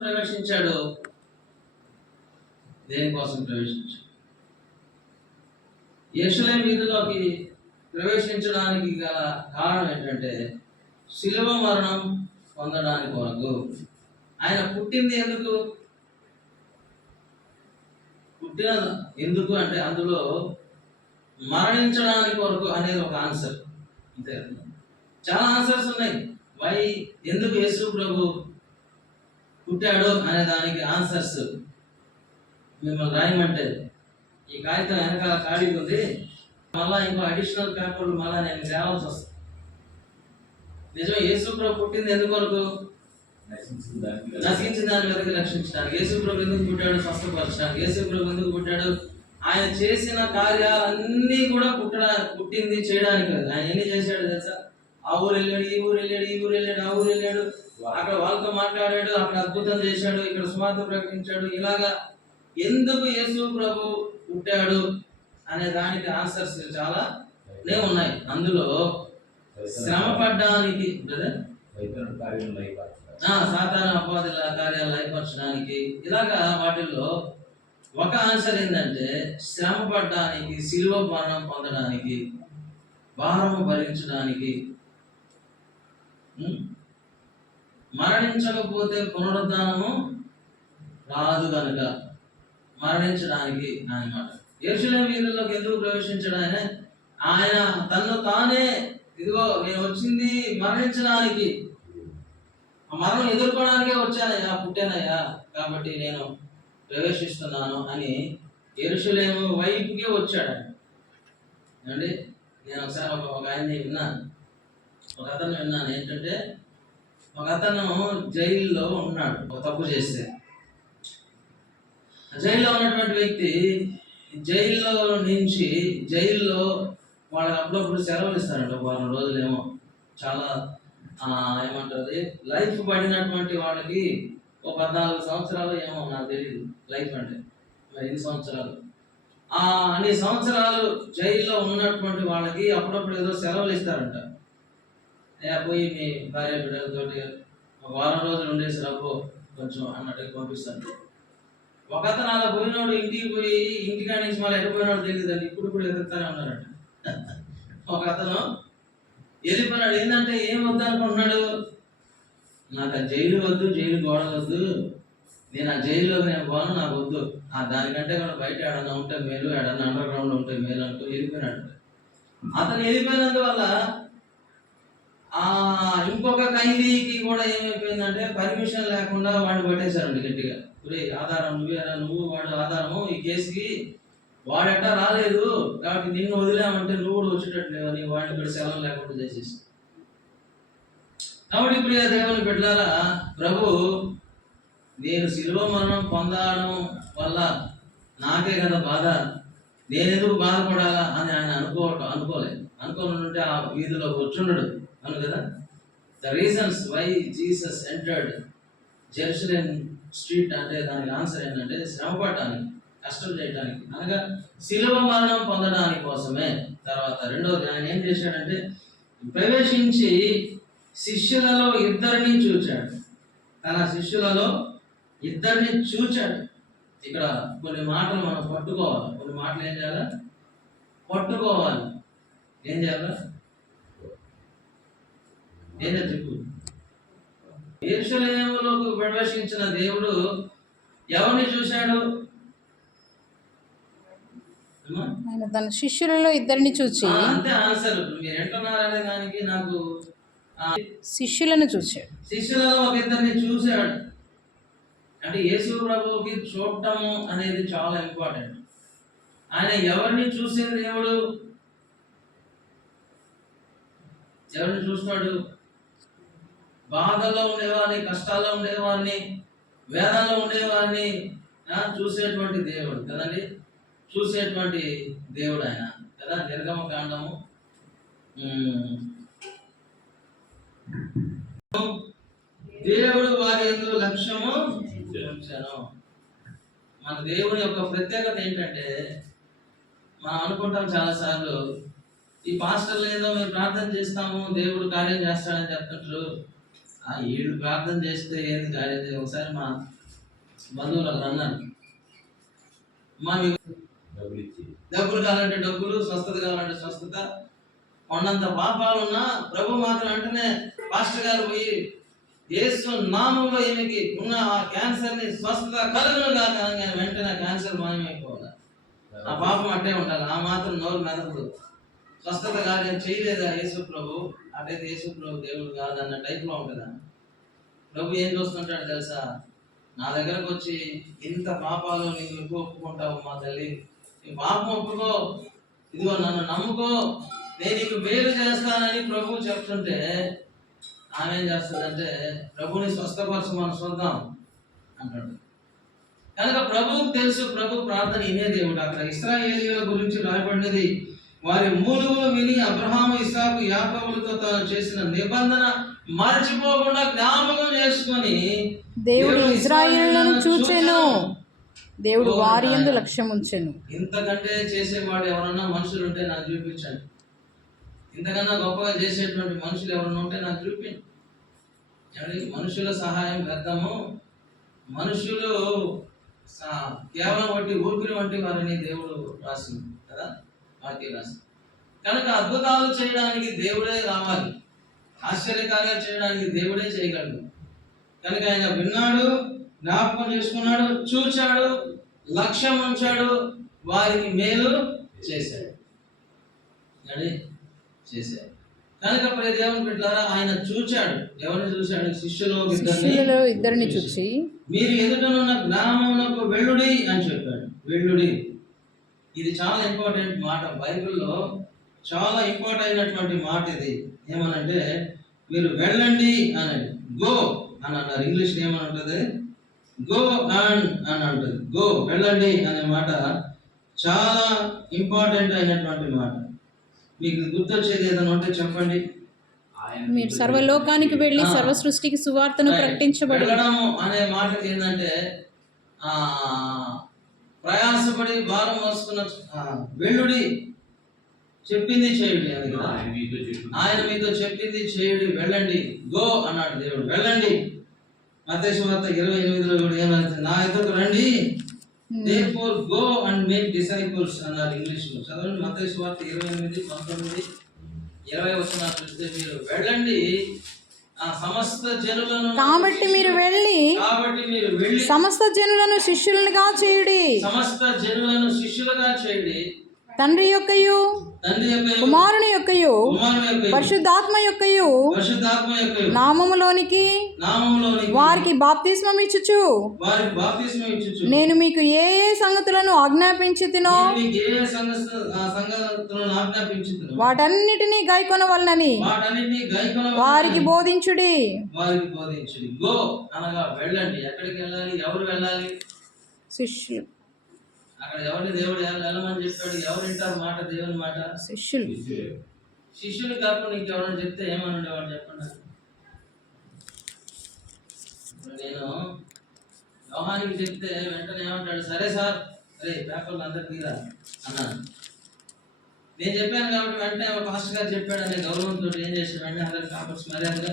ప్రవేశించాడు. దేనికోసం ప్రవేశించాడు? యెరూషలేము వీధిలోకి ప్రవేశించడానికి గల కారణం ఏంటంటే శిలువ మరణం పొందడానికి కొరకు. ఆయన పుట్టింది ఎందుకు? పుట్టిన ఎందుకు అంటే అందులో మరణించడానికి వరకు అనేది ఒక ఆన్సర్. అంతే చాలా ఆన్సర్స్ ఉన్నాయి. వై ఎందుకు యేసు ప్రభు పుట్టాడు అనే దానికి ఆన్సర్స్ మిమ్మల్ని రాయమంటే ఈ కాగితం వెనకాల ఖాళీ ఉంది. మళ్ళా ఇంకో అడిషనల్ పేపర్లు మళ్ళా నేను తేవాల్సి వస్తుంది. నిజమే యేసుప్రభు పుట్టింది ఎందుకొరకు నశించిన దాని వెతకి రక్షించడానికి. యేసుప్రభు ఎందుకు పుట్టాడు స్వస్థపరచడానికి యేసుప్రభు ఎందుకు పుట్టాడు? ఆయన చేసిన కార్యాలన్నీ కూడా పుట్టడా పుట్టింది చేయడానికి ఆయన ఎన్ని చేశాడు తెలుసా? ఆ ఊరు వెళ్ళాడు ఈ ఊరు వెళ్ళాడు ఈ ఊరు వెళ్ళాడు ఆ ఊరు వెళ్ళాడు అక్కడ వాళ్ళతో మాట్లాడాడు అక్కడ అద్భుతం చేశాడు ఇక్కడ సువార్త ప్రకటించాడు. ఇలాగా ఎందుకు యేసు ప్రభు పుట్టాడు అనే దానికి ఆన్సర్స్ చాలా నే ఉన్నాయి. అందులో శ్రమ పడ్డానికి సాధారణ అపవాదుల కార్యాలు లయపరచడానికి. ఇలాగా వాటిల్లో ఒక ఆన్సర్ ఏంటంటే శ్రమ పడ్డానికి సిలువ మరణం పొందడానికి భారము భరించడానికి? మరణించకపోతే పునరుద్ధానము రాదు కనుక మరణించడానికి అనమాట ఎరుసలేం వీరుల్లోకి ఎందుకు ప్రవేశించాడు ఆయన? ఆయన తానే ఇదిగో నేను వచ్చింది మరణించడానికి. ఆ మరణం ఎదుర్కోవడానికే వచ్చానయ్యా పుట్టానయ్యా. కాబట్టి నేను ప్రవేశిస్తున్నాను అని ఎరుషులేము వైపుకే వచ్చాడు అండి నేను ఒకసారి ఒక ఒక విన్నాను. ఒక అతను విన్నాను. ఏంటంటే ఒక అతను జైల్లో ఉన్నాడు ఒక తప్పు చేస్తే. జైల్లో ఉన్నటువంటి వ్యక్తి జైల్లో నుంచి జైల్లో వాళ్ళకి అప్పుడప్పుడు సెలవులు ఇస్తారంట. వారం రోజులేమో. చాలా ఏమంటుంది ఏమంటారు లైఫ్ పడినటువంటి వాళ్ళకి ఒక పద్నాలుగు సంవత్సరాలు ఏమో నాకు తెలియదు లైఫ్ అంటే మరి ఎన్ని సంవత్సరాలు? ఆ అన్ని సంవత్సరాలు జైల్లో ఉన్నటువంటి వాళ్ళకి అప్పుడప్పుడు ఏదో సెలవులు ఇస్తారంట. అయ్యా పోయి మీ భార్య బిడ్డలతో ఒక వారం రోజులు ఉండేసి రాబో కొంచెం అన్నట్టుగా పంపిస్తాను. ఒక అతను అలా పోయినోడు ఇంటికి పోయి ఇంటికాడ నుంచి మళ్ళీ ఎక్కడ తెలియదు తెలియదండి. ఇప్పుడు కూడా ఎదుగుతానే ఉన్నారంట ఒక అతను వెళ్ళిపోయినాడు. ఏంటంటే ఏం వద్దు అనుకుంటున్నాడు నాకు ఆ జైలు వద్దు జైలు గోడ వద్దు. నేను ఆ జైల్లో నేను పోను నాకు వద్దు. ఆ దానికంటే కూడా బయట ఏడన్నా ఉంటే మేలు ఏడన్నా అండర్ గ్రౌండ్ ఉంటే మేలు అంటూ వెళ్ళిపోయినాడు. అతను వెళ్ళిపోయినందువల్ల ఇంకొక ఖైదీకి కూడా ఏమైపోయిందంటే పర్మిషన్ లేకుండా వాడిని పట్టేశారండి గట్టిగా. ఒరే ఆధారం నువ్వేరా నువ్వు వాడు ఆధారము ఈ కేసుకి వాడట రాలేదు. కాబట్టి నిన్ను వదిలామంటే నువ్వు కూడా వచ్చేటట్టు లేవని వాడిని కూడా సెలవు లేకుండా చేసేసి. కాబట్టి ఇప్పుడు దేవుని బిడ్డలారా ప్రభు నేను శిలువ మరణం పొందడం వల్ల నాకే కదా బాధ. నేను ఎందుకు బాధపడాలా అని ఆయన అనుకో అనుకోలేదు. అనుకోనుంటే ఆ వీధిలో కూర్చుండడు అవును కదా? The reasons why Jesus entered Jerusalem street అంటే దానికి ఆన్సర్ ఏంటంటే శ్రమ పడటానికి కష్టం చేయడానికి అనగా శిలువ మరణం పొందడానికి కోసమే. తర్వాత రెండవది ఆయన ఏం చేశాడంటే ప్రవేశించి శిష్యులలో ఇద్దరిని చూచాడు. తన శిష్యులలో ఇద్దరిని చూచాడు. ఇక్కడ కొన్ని మాటలు మనం పట్టుకోవాలి. కొన్ని మాటలు ఏం చేయాలి? పట్టుకోవాలి. ఏం చేయాలి? ఏం చేయాలి చెప్పు. ఎరుషలేములోకి ప్రవేశించిన దేవుడు ఎవరిని చూశాడు? ఆయన తన శిష్యులలో ఇద్దరిని చూచి అంతే ఆన్సర్ మీరు ఎంటున్నారనే దానికి నాకు శిష్యులను చూచాడు శిష్యులలో ఒక ఇద్దరిని చూశాడు. అంటే యేసు ప్రభువుకి చూడటము అనేది చాలా ఇంపార్టెంట్ ఆయన ఎవరిని చూసే దేవుడు? ఎవరిని చూస్తాడు? బాధల్లో ఉండేవాడిని కష్టాల్లో ఉండేవాడిని వేదనలో ఉండేవాడిని చూసేటువంటి దేవుడు కదండి? చూసేటువంటి దేవుడు ఆయన కదా నిర్గమ కాండము దేవుడు వారి ఎందు లక్ష్యము చూపించాను మన దేవుని యొక్క ప్రత్యేకత ఏంటంటే మనం అనుకుంటాం చాలా సార్లు ఈ పాస్టర్లు ఏదో మేము ప్రార్థన చేస్తాము దేవుడు కార్యం చేస్తాడని చెప్తుంటారు వీళ్ళు ప్రార్థన చేస్తే ఏంది కాలేదు. ఒకసారి మా బంధువులకు అన్నాను మా డబ్బులు కావాలంటే డబ్బులు స్వస్థత కావాలంటే స్వస్థత. కొండంత పాపాలున్నా ప్రభు మాత్రం వెంటనే పాస్టర్ గారు పోయి యేసు నామంలో ఈమెకి ఉన్న ఆ క్యాన్సర్ని స్వస్థత కలుగును కాక వెంటనే క్యాన్సర్ మాయమైపోవాలి. ఆ పాపం అట్టే ఉండాలి. ఆ మాత్రం నోరు మెదపదు స్వస్థత కార్యం చేయలేదా యేసు ప్రభు? అటైతే యేసు ప్రభు దేవుడు కాదన్న అన్న లో ఉంటుందా? ప్రభు ఏం చూస్తుంటాడు తెలుసా? నా దగ్గరకు వచ్చి ఇంత పాపాలు నీకు ఎక్కువ ఒప్పుకుంటావు మా తల్లి? నీ పాపం ఒప్పుకో. ఇదిగో నన్ను నమ్ముకో. నేను నీకు మేలు చేస్తానని ప్రభు చెప్తుంటే ఆమె ఏం చేస్తుందంటే ప్రభుని స్వస్థపరచమని చూద్దాం అంటాడు. కనుక ప్రభువుకు తెలుసు ప్రభు ప్రార్థన ఇనే దేవుడు. అక్కడ ఇస్రాయేలీల గురించి రాయబడినది వారి మూలుగులు విని అబ్రహాము ఇసాకు యాకవులతో తాను చేసిన నిబంధన మరచిపోకుండా జ్ఞాపకం చేసుకొని దేవుడు ఇజ్రాయిలను చూచెను. దేవుడు వారి నాయనా. లక్ష్యం ఉంచెను ఇంతకంటే చేసేవాడు ఎవరన్నా మనుషులు ఉంటే నాకు చూపించండి. ఇంతకన్నా గొప్పగా చేసేటువంటి మనుషులు ఎవరన్నా ఉంటే నాకు చూపించండి? మనుషుల సహాయం పెద్దము మనుషులు కేవలం వంటి ఊపిరి వంటి వారిని దేవుడు రాసింది కదా? వాక్య రాసింది కనుక అద్భుతాలు చేయడానికి దేవుడే రావాలి ఆశ్చర్యకార్యాలు చేయడానికి దేవుడే చేయగలడు. కనుక ఆయన విన్నాడు జ్ఞాపకం చేసుకున్నాడు చూచాడు లక్ష్యం ఉంచాడు వారికి మేలు చేశాడు. చేశాడు. కనుక దేవుని బిడ్డలారా ఆయన చూచాడు. ఎవరిని చూశాడు? శిష్యులు ఇద్దరిని చూచి. మీరు ఎదుటనున్న జ్ఞానమునకు వెళ్ళుడి అని చెప్పాడు. వెళ్ళుడి. ఇది చాలా ఇంపార్టెంట్ మాట. బైబిల్లో చాలా ఇంపార్టెంట్ అయినటువంటి మాట ఇది. ఏమనంటే మీరు వెళ్ళండి అనండి. గో అని అన్నారు. ఇంగ్లీష్ ఏమని ఉంటుంది గో అండ్ అని అంటుంది. గో వెళ్ళండి అనే మాట చాలా ఇంపార్టెంట్ అయినటువంటి మాట. మీకు గుర్తొచ్చేది ఏదైనా ఉంటే చెప్పండి. ఆయన మీరు సర్వలోకానికి వెళ్ళి. సర్వ సృష్టికి సువార్తను ప్రకటించబడి వెళ్ళడము అనే మాటకి ఏంటంటే ఆ ప్రయాసపడి భారం మోసుకున్న వెళ్ళుడి చెప్పింది చేయుడి ఆయన మీతో చెప్పింది. చేయుడి వెళ్ళండి గో అన్నాడు దేవుడు. వెళ్ళండి. మతేశ్వ వార్త ఇరవై ఎనిమిదిలో కూడా ఏమంటే నా ఎదుకు రండి. Therefore go and make disciples అన్నారు ఇంగ్లీష్లో చదవండి. మతేశ్వ వార్త ఇరవై ఎనిమిది పంతొమ్మిది ఇరవై వచ్చిన చూస్తే మీరు వెళ్ళండి. కాబట్టి మీరు వెళ్ళి సమస్త జనులను శిష్యులనుగా చేయుడి సమస్త జనులను శిష్యులుగా చేయండి. తండ్రి యొక్కయు కుమారుని యొక్కయు పరిశుద్ధాత్మ యొక్కయు నామములోనికి వారికి బాప్తిస్మం ఇచ్చుచు నేను మీకు ఏ ఏ సంగతులను ఆజ్ఞాపించి తినో వాటన్నిటినీ గైకొనవలనని వాటన్నిటిని గైకొన వారికి బోధించుడి. వారికి బోధించుడి. గో అనగా వెళ్ళండి. ఎక్కడికి వెళ్ళాలి? ఎవరు వెళ్ళాలి? శిష్యులు. అక్కడ ఎవరిని దేవుడు వెళ్ళమని చెప్పాడు ఎవరు వింటారు మాట దేవుని మాట? శిష్యులు. శిష్యుని కాకుండా ఇంకెవరైనా చెప్తే ఏమని ఉండేవాడు చెప్పండి. నేను వ్యవహానికి చెప్తే వెంటనే ఏమంటాడు సరే సార్. అరే పేపర్లు అందరు తీరా? అన్నాను. నేను చెప్పాను కాబట్టి వెంటనే ఒక పాస్టర్ గారు చెప్పాడు అనే గౌరవంతో ఏం చేశాడు వెంటనే అందరు పేపర్స్ మర్యాదగా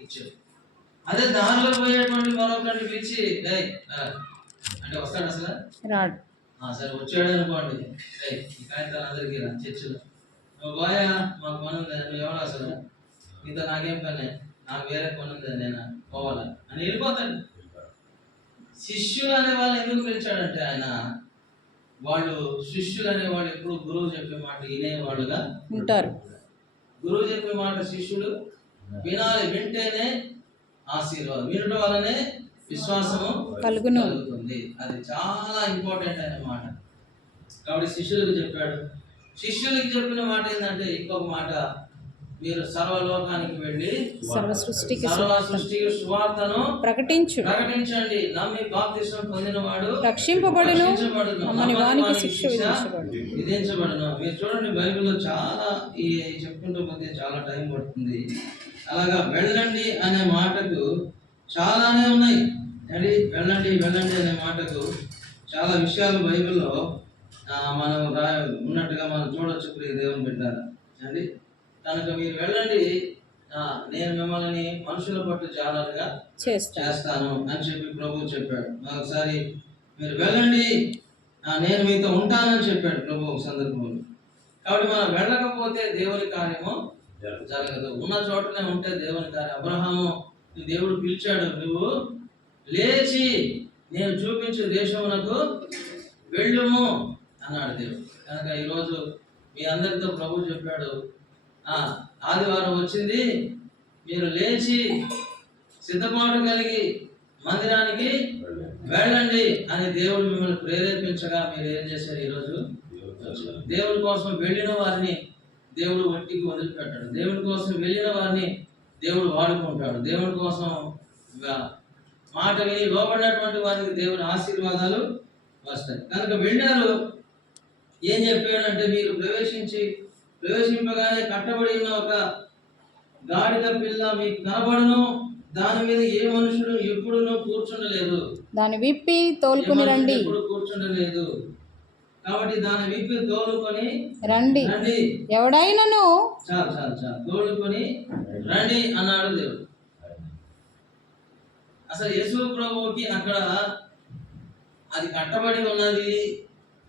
ఇచ్చాడు అదే దారిలో పోయేటువంటి మరొకరిని పిలిచి. అంటే వస్తాడు అసలు? రాడు. సరే వచ్చాడు అనుకోండి. ఈ కాగితాలు అందరికీ రా చర్చిలో. నువ్వు పోయా మాకు పని ఉంది? నువ్వు ఎవరు అసలు? నీతో నాకేం పని? నాకు వేరే పని ఉంది నేను? పోవాలా? అని వెళ్ళిపోతాడు. శిష్యులు అనే వాళ్ళు ఎందుకు పిలిచాడంటే ఆయన వాళ్ళు శిష్యులు అనే వాళ్ళు ఎప్పుడు గురువు చెప్పే మాట వినేవాళ్ళుగా ఉంటారు. గురువు చెప్పే మాట శిష్యుడు వినాలి వింటేనే ఆశీర్వాదం. వినడం వల్లనే విశ్వాసము కలుగును. అది చాలా ఇంపార్టెంట్ అయిన మాట. కాబట్టి శిష్యులకు చెప్పాడు. శిష్యులకు చెప్పిన మాట ఏంటంటే ఇంకొక మాట. మీరు సర్వలోకానికి వెళ్ళి సర్వ సృష్టికి సర్వ సృష్టికి సువార్తను ప్రకటించు. ప్రకటించండి. నమ్మి బాప్తిస్మం పొందినవాడు రక్షింపబడును. నమ్మని వానికి శిక్ష శిక్ష విధించబడును. విధించబడును. మీరు చూడండి బైబిల్లో చాలా ఈ చెప్పుకుంటూ పోతే చాలా టైం పడుతుంది. అలాగా వెళ్ళండి అనే మాటకు చాలానే ఉన్నాయి. అండి వెళ్ళండి వెళ్ళండి అనే మాటకు చాలా విషయాలు బైబిల్లో మనం రా ఉన్నట్టుగా మనం చూడొచ్చు ప్రియ దేవుని బిడ్డారా. అండి కనుక మీరు వెళ్ళండి నేను మిమ్మల్ని మనుషుల పట్టు జాలరుగా చేస్తా చేస్తాను అని చెప్పి ప్రభు చెప్పాడు. ఒకసారి మీరు వెళ్ళండి నేను మీతో ఉంటానని చెప్పాడు ప్రభు ఒక సందర్భంలో. కాబట్టి మనం వెళ్ళకపోతే దేవుని కార్యము జరగదు. ఉన్న చోటనే ఉంటే దేవుని కార్యం. అబ్రహాము దేవుడు పిలిచాడు నువ్వు లేచి నేను చూపించే దేశమునకు వెళ్ళుము అన్నాడు దేవుడు. కనుక ఈరోజు మీ అందరితో ప్రభు చెప్పాడు ఆ ఆదివారం వచ్చింది మీరు లేచి సిద్ధపాటు కలిగి మందిరానికి వెళ్ళండి అని దేవుడు మిమ్మల్ని ప్రేరేపించగా మీరు ఏం చేశారు ఈరోజు? దేవుడి కోసం వెళ్ళిన వారిని దేవుడు వట్టికి వదిలిపెట్టాడు. దేవుడి కోసం వెళ్ళిన వారిని దేవుడు వాడుకుంటాడు. దేవుని కోసం మాట విని లోపడినటువంటి వారికి దేవుని ఆశీర్వాదాలు వస్తాయి. కనుక వెళ్ళారు ఏం చెప్పాడంటే మీరు ప్రవేశించి ప్రవేశింపగానే కట్టబడి ఉన్న ఒక గాడిద పిల్ల మీకు కనబడును. దాని మీద ఏ మనుషుడు ఎప్పుడునూ కూర్చుండలేదు. దాన్ని విప్పి తోలుకుని రండి. కూర్చుండలేదు. కాబట్టి దాని విప్పి తోలుకొని రండి. రండి. ఎవడైనను చాలు చాలు చాలు. తోలుకొని రండి అన్నాడు దేవుడు. అసలు యేసు ప్రభువుకి అక్కడ అది కట్టబడి ఉన్నది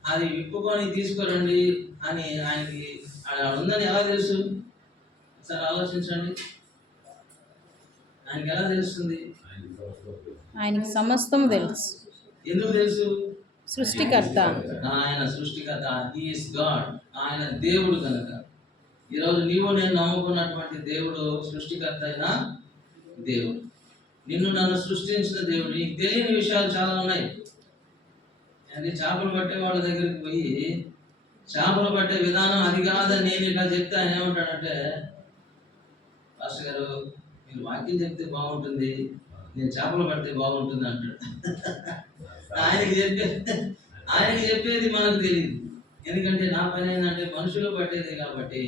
అది విప్పుకొని తీసుకురండి అని ఆయనకి అక్కడ ఉందని ఎలా తెలుసు? సరే ఆలోచించండి. ఆయనకి ఎలా తెలుస్తుంది? ఆయనకి సమస్తం తెలుసు. ఎందుకు తెలుసు? సృష్టికర్త. ఆయన సృష్టికర్త. ఈస్ గాడ్ ఆయన దేవుడు కనుక. ఈరోజు నీవు నేను నమ్ముకున్నటువంటి దేవుడు సృష్టికర్త అయిన దేవుడు. నిన్ను నన్ను సృష్టించిన దేవుడు. నీకు తెలియని విషయాలు చాలా ఉన్నాయి. అంటే చేపలు పట్టే వాళ్ళ దగ్గరికి పోయి చేపలు పట్టే విధానం అది కాదని నేను ఇట్లా చెప్తే ఆయన ఏమంటాడంటే పాస్టర్ గారు మీరు వాక్యం చెప్తే బాగుంటుంది. నేను చేపలు పడితే బాగుంటుంది అంటాడు. ఆయనకి చెప్పే ఆయనకి చెప్పేది మనకు తెలియదు. ఎందుకంటే నా పని ఏంటంటే మనుషులు పట్టేది కాబట్టి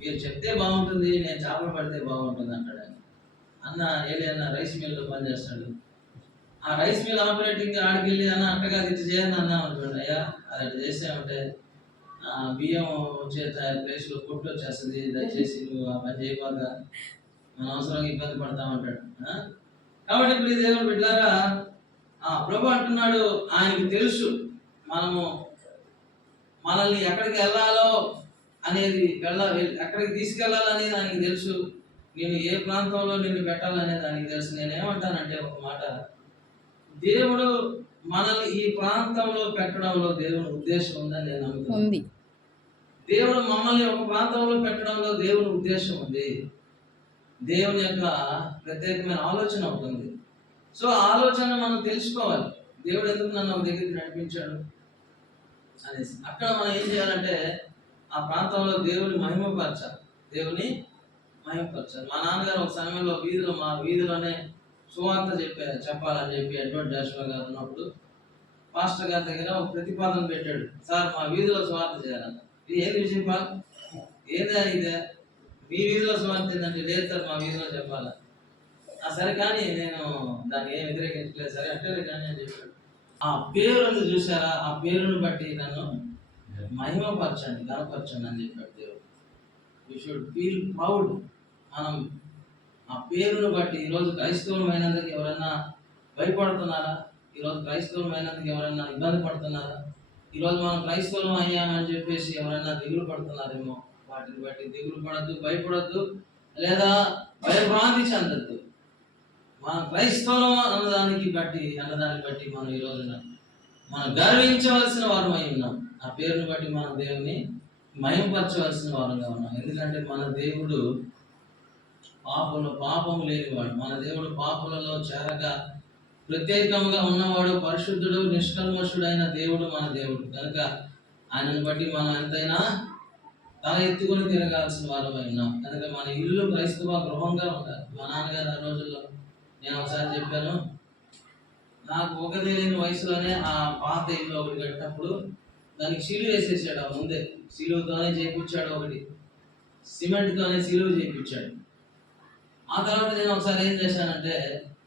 మీరు చెప్తే బాగుంటుంది నేను చేపలు పడితే బాగుంటుంది అంటాడు ఆయన. అన్న ఏదైనా రైస్ మిల్లో పనిచేస్తాడు ఆ రైస్ మిల్ ఆపరేటింగ్ ఆడికి వెళ్ళి అన్న అట్టగా ఇది చేయండి అన్న అనుకోండి అయ్యా అది అటు చేసామంటే బియ్యం వచ్చే ప్లేస్లో కొట్టు వచ్చేస్తుంది దయచేసి నువ్వు ఆ పని చేయబాక. మన అవసరంగా ఇబ్బంది పడతామంటాడు కాబట్టి ఇప్పుడు ఇది దేవుడు బిడ్డారా ప్రభు అంటున్నాడు ఆయనకి తెలుసు మనము మనల్ని ఎక్కడికి వెళ్ళాలో అనేది వెళ్ళ ఎక్కడికి తీసుకెళ్ళాలనేది ఆయనకి తెలుసు. నేను ఏ ప్రాంతంలో నిన్ను పెట్టాలనేది ఆయనకి తెలుసు. నేను ఏమంటానంటే ఒక మాట. దేవుడు మనల్ని ఈ ప్రాంతంలో పెట్టడంలో దేవుని ఉద్దేశం ఉందని నేను నమ్ముతున్నాను. ఉంది. దేవుడు మమ్మల్ని ఒక ప్రాంతంలో పెట్టడంలో దేవుని ఉద్దేశం ఉంది. దేవుని యొక్క ప్రత్యేకమైన ఆలోచన ఉంటుంది సో ఆలోచన మనం తెలుసుకోవాలి. దేవుడు ఎందుకు నన్ను ఒక దగ్గరికి నడిపించాడు? అనేసి. అక్కడ మనం ఏం చేయాలంటే ఆ ప్రాంతంలో దేవుని మహిమపరచాలి. దేవుని మహిమపరచాలి. మా నాన్నగారు ఒక సమయంలో వీధిలో మా వీధిలోనే సువార్త చెప్పే చెప్పాలని చెప్పి ఎడ్వర్డ్ జాషువా గారు ఉన్నప్పుడు పాస్టర్ గారి దగ్గర ఒక ప్రతిపాదన పెట్టాడు. సార్ మా వీధిలో సువార్త చేయాలన్న ఇది ఏది విషయం పాల్? ఏదా ఇదే? మీ వీధిలో సువార్త ఏంటంటే లేదు సార్ మా వీధిలో చెప్పాలా? సరే కానీ నేను దాన్ని ఏం వ్యతిరేకించలేదు సరే అంటే కానీ అని చెప్పాడు. ఆ పేరును చూసారా? ఆ పేరును బట్టి నన్ను మహిమపరచండి గనపరచండి అని చెప్పాడు దేవుడు. యూ షుడ్ ఫీల్ ప్రౌడ్ మనం ఆ పేరును బట్టి ఈరోజు క్రైస్తవులమైనందుకు ఎవరన్నా భయపడుతున్నారా? ఈరోజు క్రైస్తవులమైనందుకు ఎవరన్నా ఇబ్బంది పడుతున్నారా? ఈరోజు మనం క్రైస్తవులం అయ్యామని చెప్పేసి ఎవరైనా దిగులు పడుతున్నారేమో? వాటిని బట్టి దిగులు పడద్దు భయపడద్దు లేదా భయభ్రాంతి చెందద్దు. మనం క్రైస్తవం అన్నదానికి బట్టి అన్నదాన్ని బట్టి మనం ఈ రోజున మనం గర్వించవలసిన వారం అయి ఉన్నాం. ఆ పేరుని బట్టి మన దేవుని మయంపరచవలసిన వారంగా ఉన్నాం. ఎందుకంటే మన దేవుడు పాపంలో పాపం లేనివాడు. మన దేవుడు పాపలలో చేరక ప్రత్యేకంగా ఉన్నవాడు పరిశుద్ధుడు నిష్కల్మషుడైన దేవుడు మన దేవుడు. కనుక ఆయనను బట్టి మనం ఎంతైనా తల ఎత్తుకొని తిరగాల్సిన వారమై ఉన్నాం. కనుక మన ఇల్లు క్రైస్తవ గృహంగా ఉండాలి. మా నాన్నగారు ఆ రోజుల్లో నేను ఒకసారి చెప్పాను. నాకు ఒక తెలియని వయసులోనే ఆ పాత ఇల్లు ఒకటి కట్టినప్పుడు దానికి సీలు వేసేసాడు ఆ ముందే. సీలుతోనే చేయించాడు ఒకటి. సిమెంట్తోనే సీలు చేయించాడు ఆ తర్వాత నేను ఒకసారి ఏం చేశానంటే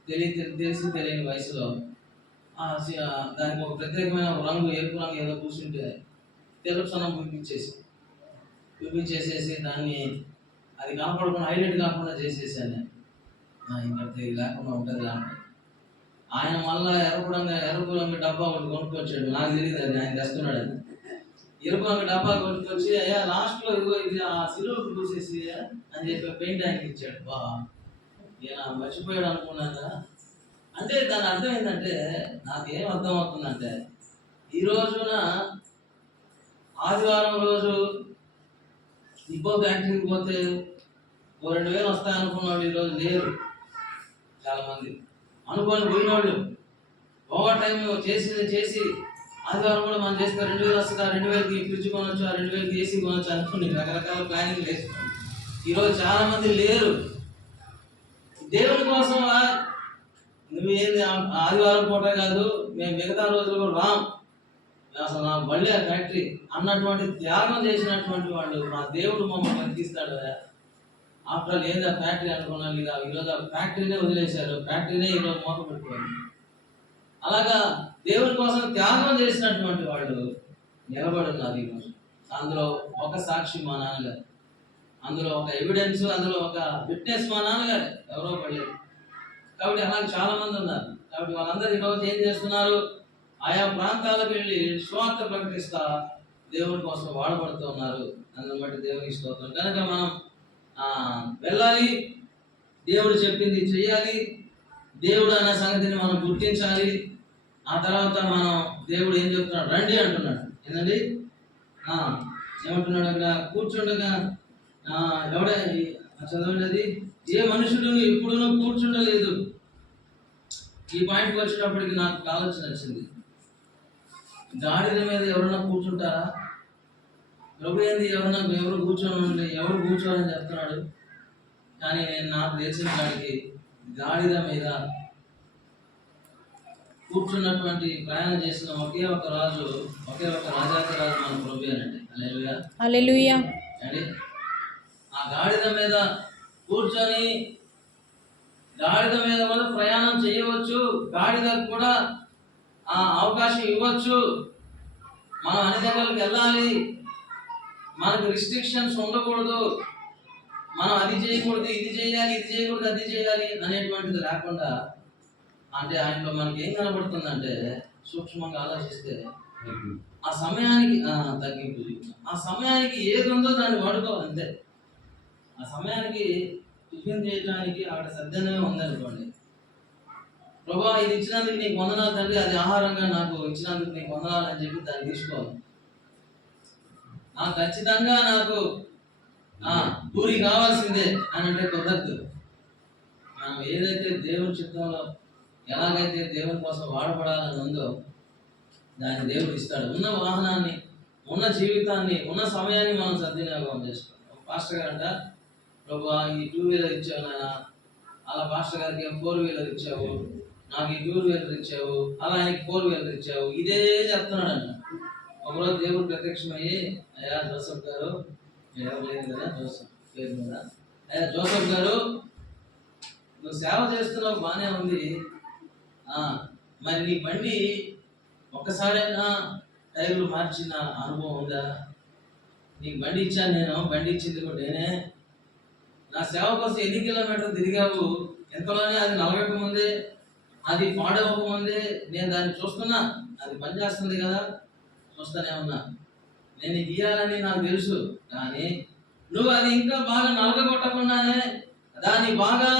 తెలియ తెలిసి తెలియని వయసులో దానికి ఒక ప్రత్యేకమైన రంగు ఎరుపు రంగు ఏదో కూర్చుంటే తెలుపు సొన్నం పుప్పించేసి దాన్ని అది కనపడకుండా హైలైట్ కాకుండా చేసేసాను నేను. ఇంకా లేకుండా ఉంటుంది అంటే ఆయన మళ్ళా రంగు ఎరుపు రంగు డబ్బా ఒకటి కొనుక్కొచ్చాడు. నాకు తెలియదు అది ఆయన తెస్తున్నాడు అది. ఎరుపు రంగు డబ్బా కొనుక్కొచ్చి అయ్యా లాస్ట్లో ఇదిగో ఇది ఆ సిలువకు పూసేసి అని చెప్పి పెయింట్ ఆయనకి ఇచ్చాడు. బా ఈయన మర్చిపోయాడు అనుకున్నాక అంటే దాని అర్థం ఏంటంటే నాకేం అర్థం అవుతుందంటే ఈ రోజున ఆదివారం రోజు ఇంకో బ్యాంకింగ్ పోతే ఓ రెండు వేలు వస్తాయనుకున్నాడు ఈరోజు లేరు. చాలామంది. అనుకోని పోయినోళ్ళు ఓవర్ టైం చేసి చేసి ఆదివారం కూడా మనం చేస్తే రెండు వేలు వస్తుంది? ఆ రెండు వేలకి ఫ్రిడ్జ్ కొనొచ్చు? ఆ రెండు వేలకి ఏసీ కొనొచ్చు? అనుకుని రకరకాల ప్లానింగ్ లేదు. ఈరోజు చాలామంది లేరు. దేవుని కోసం నువ్వేంది ఆదివారం పూట కాదు మేము మిగతా రోజులు కూడా రాం. అసలు నా మళ్ళీ ఆ ఫ్యాక్టరీ అన్నటువంటి త్యాగం చేసినటువంటి వాళ్ళు మా దేవుడు మమ్మల్ని బతికిస్తాడు ఆఫ్టర్ ఆల్ ఏంది ఆ ఫ్యాక్టరీ అనుకున్నాను ఇలా ఈరోజు ఆ ఫ్యాక్టరీనే వదిలేశారు. ఫ్యాక్టరీనే ఈరోజు మోత పెట్టుకోవాలి అలాగా దేవుని కోసం త్యాగం చేసినటువంటి వాళ్ళు నిలబడి ఉన్నారు ఈరోజు. అందులో ఒక సాక్షి మా నాన్నగారు. అందులో ఒక ఎవిడెన్స్ అందులో ఒక విట్నెస్ మా నాన్నగారు. ఎవరో పడలేదు కాబట్టి అలాగే చాలామంది ఉన్నారు. కాబట్టి వాళ్ళందరూ ఈరోజు ఏం చేస్తున్నారు? ఆయా ప్రాంతాలకు వెళ్ళి స్వార్థ ప్రకటిస్తా దేవుని కోసం వాడబడుతూ ఉన్నారు. అందుని బట్టి దేవునికి స్తోత్రం. కనుక మనం వెళ్ళాలి. దేవుడు చెప్పింది చేయాలి దేవుడు అన్న సంగతిని మనం గుర్తించాలి. ఆ తర్వాత మనం దేవుడు ఏం చెప్తున్నాడు? రండి అంటున్నాడు. ఏంటండి? ఏమంటున్నాడు అక్కడ కూర్చుండగా ఎవడే? ఎవడ చదవండి అది. ఏ మనుషుడు ఎప్పుడూ కూర్చుండలేదు. ఈ పాయింట్కి వచ్చేటప్పటికి నాకు ఆలోచన వచ్చింది. గాడిద మీద ఎవరన్నా కూర్చుంటారా? ఏంది? ఎవరన్నా ఎవరు కూర్చొని ఉండి ఎవరు కూర్చోని చెప్తున్నాడు? కానీ నేను నాకు తెలిసిన కాడికి గాడిద మీద కూర్చున్నటువంటి ప్రయాణం చేసిన ఒకే ఒక రాజు ఒకే ఒక రాజాకి రాజు మన ప్రభు అనండి అండి ఆ గాడిద మీద కూర్చొని గాడిద మీద కూడా ప్రయాణం చేయవచ్చు గాడిదకు కూడా ఆ అవకాశం ఇవ్వచ్చు. మనం అన్ని దగ్గరికి వెళ్ళాలి. మనకు రిస్ట్రిక్షన్స్ ఉండకూడదు. మనం అది చేయకూడదు ఇది చేయాలి ఇది చేయకూడదు అది చేయాలి అనేటువంటిది లేకుండా అంటే ఆయనలో మనకి ఏం కనబడుతుందంటే సూక్ష్మంగా ఆలోచిస్తే ఆ సమయానికి ఆ, తగ్గింపు. ఆ సమయానికి ఏది ఉందో దాన్ని వాడుకోవాలి అంతే. ఆ సమయానికి టిఫిన్ చేయడానికి అక్కడ సద్యమే ఉందనుకోండి. ప్రభా ఇది ఇచ్చినందుకు నీకు వందనాలు తండ్రి అది ఆహారంగా నాకు ఇచ్చినందుకు నీకు వందనాలు అని చెప్పి దాన్ని తీసుకోవాలి. ఖచ్చితంగా నాకు ఆ పూరి కావాల్సిందే అని అంటే కుదరదు. మనం ఏదైతే దేవుని చిత్తంలో ఎలాగైతే దేవుని కోసం వాడబడాలని ఉందో దాన్ని దేవుడు ఇస్తాడు. ఉన్న వాహనాన్ని ఉన్న జీవితాన్ని ఉన్న సమయాన్ని మనం సద్వినియోగం చేసుకోవాలి. పాస్టర్ గారు అంట ప్రభు ఈ టూ వీలర్ ఇచ్చావు నాయన. అలా పాస్టర్ గారికి ఏం ఫోర్ వీలర్ ఇచ్చావు? నాకు ఈ టూ వీలర్ ఇచ్చావు. అలా ఆయనకి ఫోర్ వీలర్ ఇచ్చావు. ఇదే చెప్తున్నాడు అన్న ఒకరోజు దేవుడు ప్రత్యక్షమయ్యి అయ్యా జోసఫ్ గారు ఎవరు లేదు కదా? జోసఫ్ పేరు మీద అయ్యా జోసఫ్ గారు నువ్వు సేవ చేస్తున్నావు బాగానే ఉంది. మరి నీ బండి ఒక్కసారైనా టైర్లు మార్చిన అనుభవం ఉందా? నీకు బండి ఇచ్చాను నేను బండి ఇచ్చింది కూడా నేనే. నా సేవ కోసం ఎన్ని కిలోమీటర్లు తిరిగావు? ఎంతలోనే అది నలగకముందే అది పాడవకముందే నేను దాన్ని చూస్తున్నా. అది పనిచేస్తుంది కదా. చూస్తూనే ఉన్నా. నేను ఇయ్యాలని నాకు తెలుసు కానీ నువ్వు అది ఇంకా బాగా నలగగొట్టకుండానే దాన్ని బాగా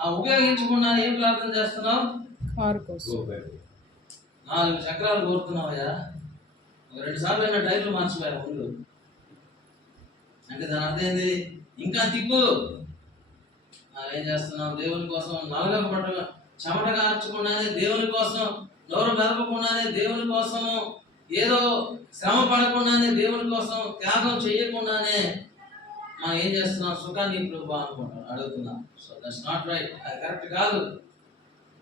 ఆ ఉపయోగించకుండా ఏం ప్రార్థన చేస్తున్నావు? నాలుగు చక్రాలు కోరుతున్నావయ్యా ఒక రెండు సార్లు అయినా టైర్లు మార్చిపోయా ముందు. అంటే దాని అర్థం ఏంది? ఇంకా తిప్పు. ఏం చేస్తున్నాం దేవుని కోసం నలగక చెమట కార్చకుండానే దేవుని కోసం నోరు మెదపకుండానే దేవుని కోసము ఏదో శ్రమ పడకుండానే దేవుని కోసం త్యాగం చేయకుండానే మనం ఏం చేస్తున్నాం? సుఖాన్ని ప్రభు అనుకుంటాం అడుగుతున్నాం. సో దట్స్ నాట్ రైట్ అది కరెక్ట్ కాదు.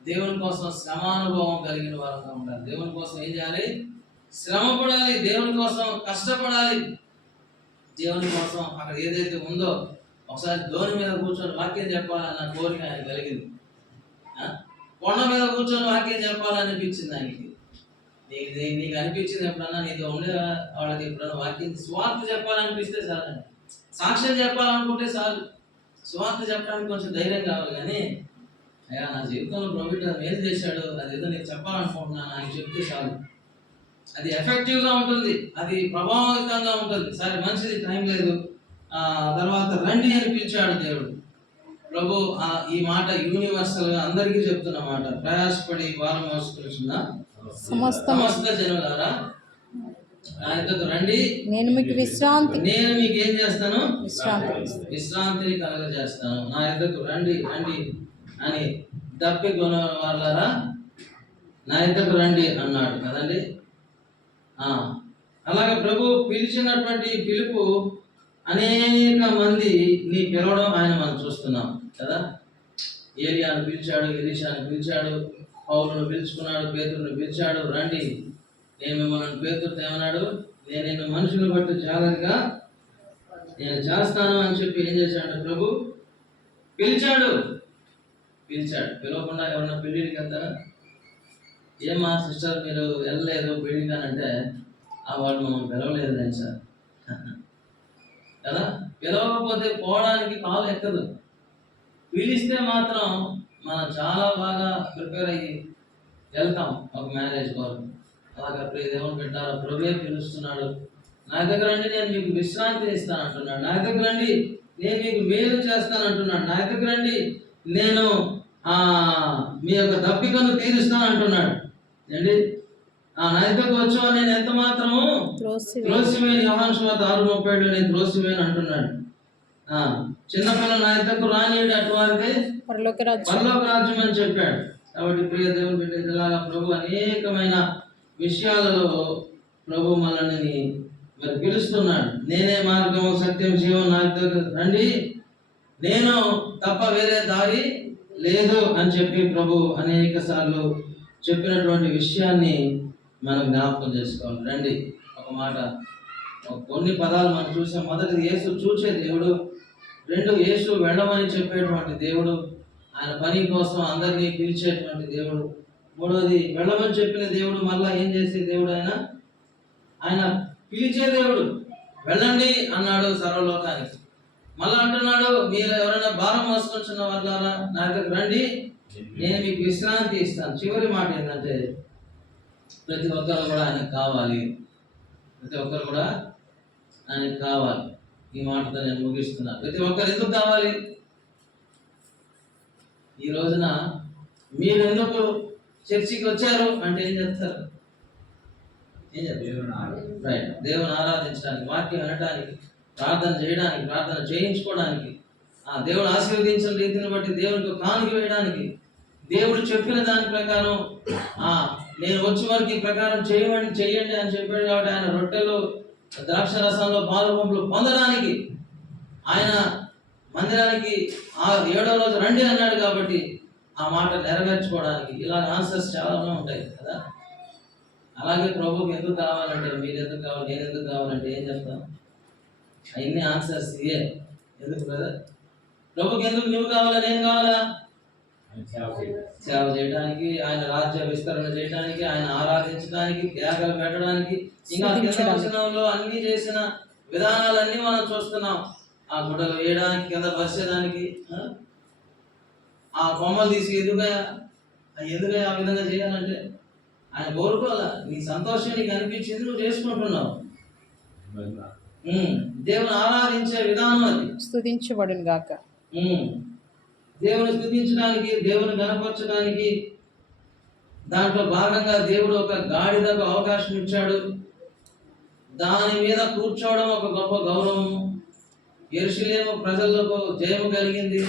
దేవుని కోసం శ్రమానుభవం కలిగిన వారంగా ఉండాలి. దేవుని కోసం ఏం చేయాలి? శ్రమ పడాలి. దేవుని కోసం కష్టపడాలి. దేవుని కోసం అక్కడ ఏదైతే ఉందో ఒకసారి ధోని మీద కూర్చొని వాక్యం చెప్పాలన్న కోరిక ఆయన కలిగింది. కొండ మీద కూర్చొని వాక్యం చెప్పాలనిపించింది ఆయనకి. నీకు నీకు అనిపించింది ఎప్పుడన్నా? నీతో ఉండే వాళ్ళకి ఎప్పుడన్నా వాక్యం స్వార్థ చెప్పాలనిపిస్తే చాలు సాక్ష్యం చెప్పాలనుకుంటే చాలు. స్వార్థ చెప్పడానికి కొంచెం ధైర్యం కావాలి కానీ అయ్యా నా జీవితంలో ప్రభు ఏం చేశాడు. అది ఏదో నీకు చెప్పాలనుకుంటున్నాను? ఆయన చెప్తే చాలు. అది ఎఫెక్టివ్గా ఉంటుంది. అది ప్రభావితంగా ఉంటుంది. సరే మంచిది. టైం లేదు. తర్వాత రండి అని పిలిచాడు దేవుడు. ప్రభు ఆ ఈ మాట యూనివర్సల్గా అందరికీ చెప్తున్న మాట. ప్రయాసపడి భారం మోసుకొచ్చిన సమస్త. సమస్త జనులారా? ఆయనతో రండి. నేను మీకు విశ్రాంతి. నేను మీకు ఏం చేస్తాను? విశ్రాంతి. విశ్రాంతిని కలగజేస్తాను. నా ఎద్దకు రండి రండి అని దప్పి కొన వాళ్ళారా? నా ఎద్దకు రండి అన్నాడు. కదండి? ఆ, అలాగే ప్రభు పిలిచినటువంటి పిలుపు అనేక మంది నీ పిలవడం ఆయన మనం చూస్తున్నాం కదా. ఏలియాను పిలిచాడు ఎలీషాను పిలిచాడు పౌరును పిలుచుకున్నాడు పేతురును పిలిచాడు రండి నేను మిమ్మల్ని పేతురు ఏమన్నాడు? నేను నిన్ను మనుషులు బట్టి జాగ్రత్తగా నేను చేస్తాను అని చెప్పి ఏం చేశాడు ప్రభు పిలిచాడు పిలిచాడు. పిలవకుండా ఎవరన్నా పెళ్ళిళ్ళకి వెళ్తారా? ఏమా సిస్టర్ మీరు వెళ్ళలేదు పెళ్ళికి అని అంటే ఆ వాళ్ళు మమ్మల్ని పిలవలేదు నేను సార్? కదా? పిలవకపోతే పోవడానికి కాలు ఎక్కదు. పిలిస్తే మాత్రం మనం చాలా బాగా ప్రిపేర్ అయ్యి వెళ్తాం ఒక మ్యారేజ్ కొరకు అలాగే ప్రియ దేవుని పెట్టారు ప్రభువే పిలుస్తున్నాడు. నా దగ్గర రండి నేను మీకు విశ్రాంతిని ఇస్తాను అంటున్నాడు. నా దగ్గర రండి నేను మీకు మేలు చేస్తాను అంటున్నాడు. నా దగ్గర రండి నేను ఆ మీ యొక్క దప్పికను తీరుస్తాను అంటున్నాడు. ఏంటి? ఆ నా దగ్గరకు వచ్చావు నేను ఎంత మాత్రము త్రోసి త్రోసివేని యోహాను సువార్త ఆరు ముప్పై ఏడు నేను త్రోసివేని అంటున్నాడు. చిన్నపిల్లలు నా ఇద్దరు రానియండి అటువంటి పరలోక రాజ్యం. అని చెప్పాడు. కాబట్టి ప్రియ దేవుని బిడ్డ ఇలాగా ప్రభు అనేకమైన విషయాలలో ప్రభు మనల్ని మరి పిలుస్తున్నాడు. నేనే మార్గము సత్యం జీవం నా ఇద్దరు రండి. నేను తప్ప వేరే దారి లేదు అని చెప్పి ప్రభు అనేక సార్లు చెప్పినటువంటి విషయాన్ని మనం జ్ఞాపకం చేసుకోవాలి. రండి. ఒక మాట కొన్ని పదాలు మనం చూసాం. మొదటిది యేసు చూసే దేవుడు. రెండు యేసు వెళ్ళమని చెప్పేటువంటి దేవుడు ఆయన పని కోసం అందరినీ పిలిచేటువంటి దేవుడు. మూడవది వెళ్ళమని చెప్పిన దేవుడు మళ్ళా ఏం చేసే దేవుడు ఆయన? ఆయన పిలిచే దేవుడు. వెళ్ళండి అన్నాడు సర్వలోకానికి. మళ్ళా అంటున్నాడు మీరు ఎవరైనా భారం మోసుకొచ్చిన వాళ్ళారా నా దగ్గర రండి నేను మీకు విశ్రాంతి ఇస్తాను. చివరి మాట ఏంటంటే ప్రతి ఒక్కరు కూడా ఆయనకు కావాలి. ప్రతి ఒక్కరు కూడా ఆయనకు కావాలి. ఈ మాటతో నేను ముగిస్తున్నాను ప్రతి ఒక్కరు ఎందుకు కావాలి? ఈ రోజున మీరు ఎందుకు చర్చికి వచ్చారు? అంటే ఏం చెప్తారు? ఏం చెప్తారు. రైట్ దేవుని ఆరాధించడానికి వాక్యం వినడానికి ప్రార్థన చేయడానికి ప్రార్థన చేయించుకోవడానికి ఆ దేవుడు ఆశీర్వదించిన రీతిని బట్టి దేవునికి కానుక వేయడానికి దేవుడు చెప్పిన దాని ప్రకారం ఆ నేను వచ్చే వరకు ఈ ప్రకారం చేయమని చేయండి అని చెప్పాడు కాబట్టి ఆయన రొట్టెలు ద్రాక్ష రసంలో పాలుగుంపులు పొందడానికి ఆయన మందిరానికి ఆ ఏడో రోజు రండి అన్నాడు కాబట్టి ఆ మాట నెరవేర్చుకోవడానికి ఇలా ఆన్సర్స్ చాలానే ఉంటాయి కదా. అలాగే ప్రభుకి ఎందుకు కావాలంటే మీరు ఎందుకు కావాలి నేను ఎందుకు కావాలంటే ఏం చెప్తాం? అవన్నీ ఆన్సర్స్ ఇవే. ఎందుకు కదా ప్రభుకి ఎందుకు నువ్వు కావాలా నేను కావాలా? సేవ చేయడం. సేవ చేయడానికి ఆయన రాజ్య విస్తరణ చేయడానికి ఆయన ఆరాధించడానికి త్యాగాలు పెట్టడానికి ఇంకా కింద స్తుతించడానికి. వచనంలో అన్ని చేసిన విధానాలన్నీ మనం చూస్తున్నాం ఆ గుడ్డలు వేయడానికి కింద పరిచేదానికి ఆ? కొమ్మలు తీసి ఎందుకయ్యా ఆ ఎందుకయ్యా ఆ విధంగా చేయాలంటే ఆయన కోరుకోవాలా నీ సంతోషం నీకు అనిపించింది నువ్వు చేసుకుంటున్నావు దేవుని ఆరాధించే విధానం అది స్తుతించబడును గాక. దేవుని స్థుతించడానికి దేవుని గణపరచడానికి దాంట్లో భాగంగా దేవుడు ఒక గాడిదకు అవకాశం ఇచ్చాడు. దాని మీద కూర్చోవడం ఒక గొప్ప గౌరవం. ఎరుషులేము ప్రజలకు జయము కలిగింది.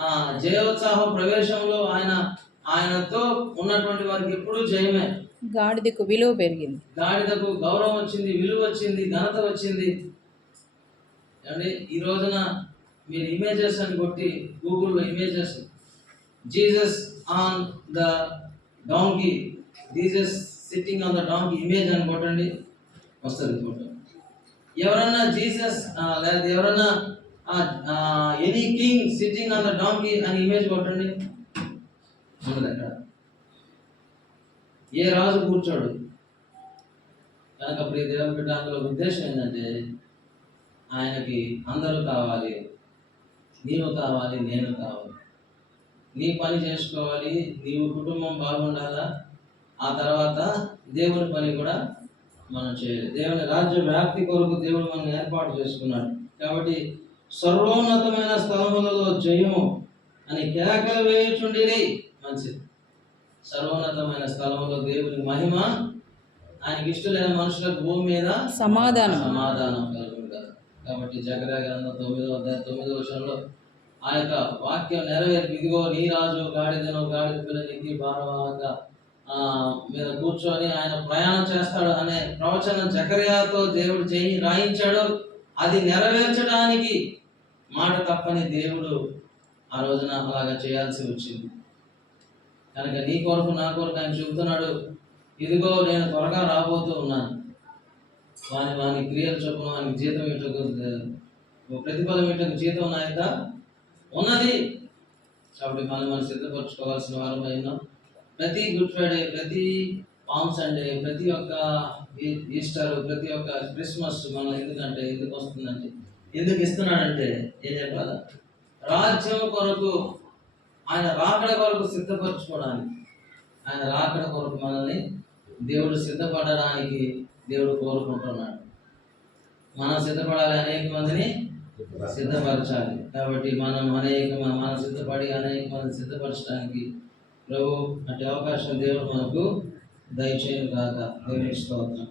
ఆ జయోత్సాహ ప్రవేశంలో ఆయన ఆయనతో ఉన్నటువంటి వారికి ఎప్పుడూ జయమే. గాడిదకు విలువ పెరిగింది. గాడిదకు గౌరవం వచ్చింది విలువ వచ్చింది ఘనత వచ్చింది. ఏమండి ఈ రోజున మీరు ఇమేజెస్ అని కొట్టి గూగుల్లో images Jesus on the donkey Jesus sitting on the donkey image అని కొట్టండి. వస్తుంది ఫోటో ఎవరన్నా జీసస్ లేదా ఎవరన్నా any king sitting on the donkey అని ఇమేజ్ కొట్టండి. ఉండదు అక్కడ. ఏ రాజు కూర్చోడు? కనుక ప్రియ దేవుని బిడ్డ అందులో ఉద్దేశం ఏంటంటే ఆయనకి అందరూ కావాలి. నీవు కావాలి నేను కావాలి. నీ పని చేసుకోవాలి నీవు కుటుంబం బాగుండాలా? ఆ తర్వాత దేవుని పని కూడా మనం చేయాలి. దేవుని రాజ్య వ్యాప్తి కొరకు దేవుడు మనం ఏర్పాటు చేసుకున్నాడు. కాబట్టి సర్వోన్నతమైన స్థలములలో జయము అని కేకలు వేయుచుండిరి మంచిది. సర్వోన్నతమైన స్థలంలో దేవుని మహిమ ఆయనకి ఇష్టమైన మనుషులకు భూమి మీద సమాధానం. సమాధానం. కాబట్టి జగరా గ్రంథం తొమ్మిదో అధ్యాయం తొమ్మిదో వర్షంలో ఆ యొక్క వాక్యం నెరవేరి. ఇదిగో నీ రాజు గాడిదను గాడిద పిల్లనికి భారవాహక మీద కూర్చొని ఆయన ప్రయాణం చేస్తాడు అనే ప్రవచనం జకర్యాతో దేవుడు చేయి రాయించాడు. అది నెరవేర్చడానికి మాట తప్పని దేవుడు ఆ రోజున అలాగా చేయాల్సి వచ్చింది. కనుక నీ కొరకు నా కొరకు ఆయన చెబుతున్నాడు ఇదిగో నేను త్వరగా రాబోతూ ఉన్నాను. వాని వాని క్రియలు చొప్పున వానికి జీతం ఇటు ప్రతిఫలం ఇటు జీతం నా ఉన్నది. కాబట్టి మనం మనం సిద్ధపరచుకోవాల్సిన వారం అయినా ప్రతి గుడ్ ఫ్రైడే ప్రతి పామ్ సండే ప్రతి ఒక్క ఈ- ఈస్టర్ ప్రతి ఒక్క క్రిస్మస్ మనం ఎందుకంటే ఎందుకు వస్తుందంటే ఎందుకు ఇస్తున్నాడంటే ఏం చెప్పాలా? రాజ్యం కొరకు ఆయన రాకడ కొరకు సిద్ధపరచుకోవడానికి ఆయన రాకడ కొరకు మనల్ని దేవుడు సిద్ధపడడానికి దేవుడు కోరుకుంటున్నాడు. మనం సిద్ధపడాలి అనేక మందిని సిద్ధపరచాలి. కాబట్టి మనం అనేక మనం సిద్ధపడి అనేక మందిని సిద్ధపరచడానికి ప్రభు అట్టి అవకాశం దేవుడు మనకు దయచేయను కాక దేవుని స్తోత్రం.